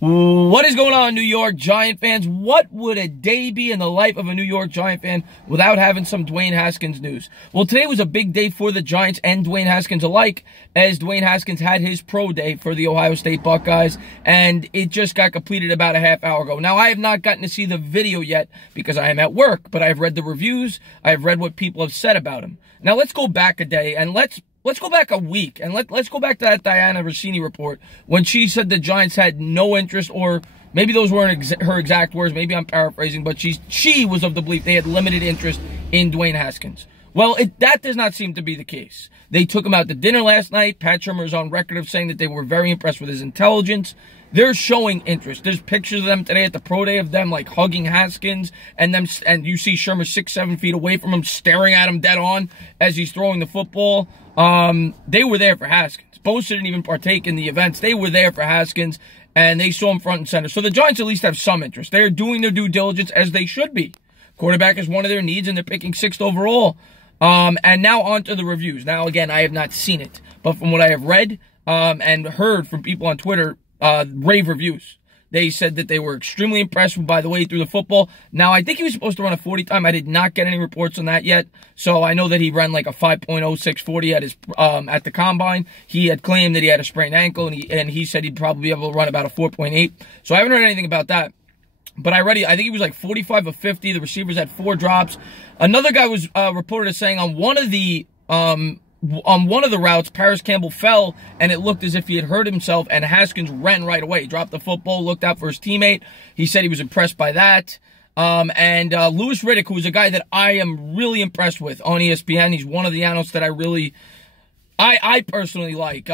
What is going on, New York Giant fans? What would a day be in the life of a New York Giant fan without having some Dwayne Haskins news? Well, today was a big day for the Giants and Dwayne Haskins alike, as Dwayne Haskins had his pro day for the Ohio State Buckeyes, and it just got completed about a half hour ago. Now, I have not gotten to see the video yet because I am at work, but I've read the reviews. I've read what people have said about him. Now, let's go back a day, and let's go back a week, and let's go back to that Diana Rossini report when she said the Giants had no interest, or maybe those weren't her exact words. Maybe I'm paraphrasing, but she was of the belief they had limited interest in Dwayne Haskins. Well, that does not seem to be the case. They took him out to dinner last night. Pat Shurmur is on record of saying that they were very impressed with his intelligence. They're showing interest. There's pictures of them today at the pro day of them like hugging Haskins, and you see Shurmur 6-7 feet away from him, staring at him dead on as he's throwing the football. They were there for Haskins. Bosa didn't even partake in the events. They were there for Haskins, and they saw him front and center. So the Giants at least have some interest. They're doing their due diligence, as they should be. Quarterback is one of their needs, and they're picking 6th overall. And now on to the reviews. Now, again, I have not seen it, but from what I have read and heard from people on Twitter, rave reviews. They said that they were extremely impressed by the way he threw the football. Now, I think he was supposed to run a 40 time. I did not get any reports on that yet. So I know that he ran like a 5.0640 at his at the combine. He had claimed that he had a sprained ankle, and he said he'd probably be able to run about a 4.8. So I haven't heard anything about that. But I think he was like 45 of 50. The receivers had 4 drops. Another guy was reported as saying on one of the routes, Paris Campbell fell, and it looked as if he had hurt himself, and Haskins ran right away. He dropped the football, looked out for his teammate. He said he was impressed by that. And Louis Riddick, who is a guy that I am really impressed with on ESPN. He's one of the analysts that I personally like.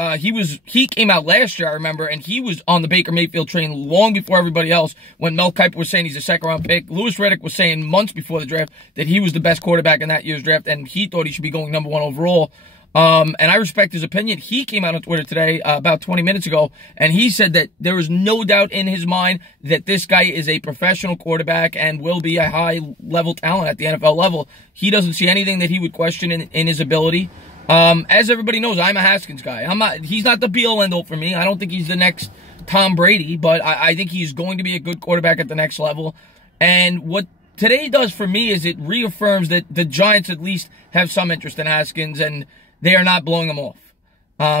He came out last year, I remember, and he was on the Baker Mayfield train long before everybody else. When Mel Kiper was saying he's a second-round pick, Louis Riddick was saying months before the draft that he was the best quarterback in that year's draft, and he thought he should be going #1 overall. And I respect his opinion. He came out on Twitter today, about 20 minutes ago, and he said that there is no doubt in his mind that this guy is a professional quarterback and will be a high-level talent at the NFL level. He doesn't see anything that he would question in his ability. As everybody knows, I'm a Haskins guy. He's not the be-all, end-all for me. I don't think he's the next Tom Brady, but I think he's going to be a good quarterback at the next level. And what today does for me is it reaffirms that the Giants at least have some interest in Haskins, and they are not blowing him off.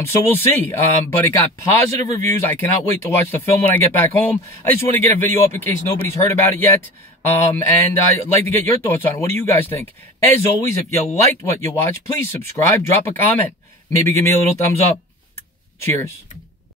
So we'll see. But it got positive reviews. I cannot wait to watch the film when I get back home. I just want to get a video up in case nobody's heard about it yet. And I'd like to get your thoughts on it. What do you guys think? As always, if you liked what you watched, please subscribe, drop a comment. Maybe give me a little thumbs up. Cheers.